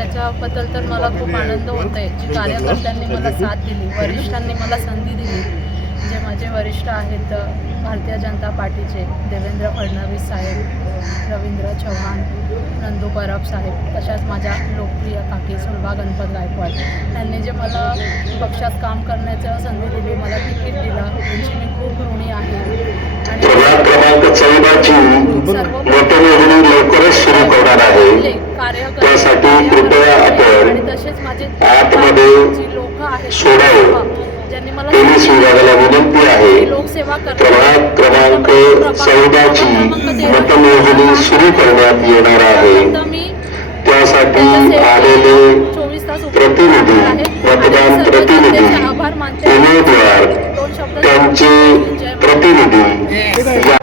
त्याच्याबद्दल तर मला खूप आनंद होत आहे. जी कार्यकर्त्यांनी मला साथ दिली, वरिष्ठांनी मला संधी दिली, जे माझे वरिष्ठ आहेत भारतीय जनता पार्टीचे देवेंद्र फडणवीस साहेब, रवींद्र चव्हाण, नंदू परब साहेब, तशाच माझ्या लोकप्रिय काकी सुलभा गणपत गायकवाड यांनी जे मला पक्षात काम करण्याचं संधी दिली, मला तिकीट दिलं, त्यांची मी खूप ऋणी आहे. आणि क्रमांक 14 ची मतमोजणी लवकरच सुरू करणार आहे. त्यासाठी कृपया आपण आणि तसेच माझे आतमध्ये जी लोक आहेत सोडावं. ज्यांनी मला पोलीस विभागाला विनंती आहे. लोकसेवा प्रभाग क्रमांक 14 ची मतमोजणी सुरू करण्यात येणार आहे. त्यासाठी आलेले प्रतिनिधी, मतदान प्रतिनिधी, उमेदवार, त्यांचे प्रतिनिधी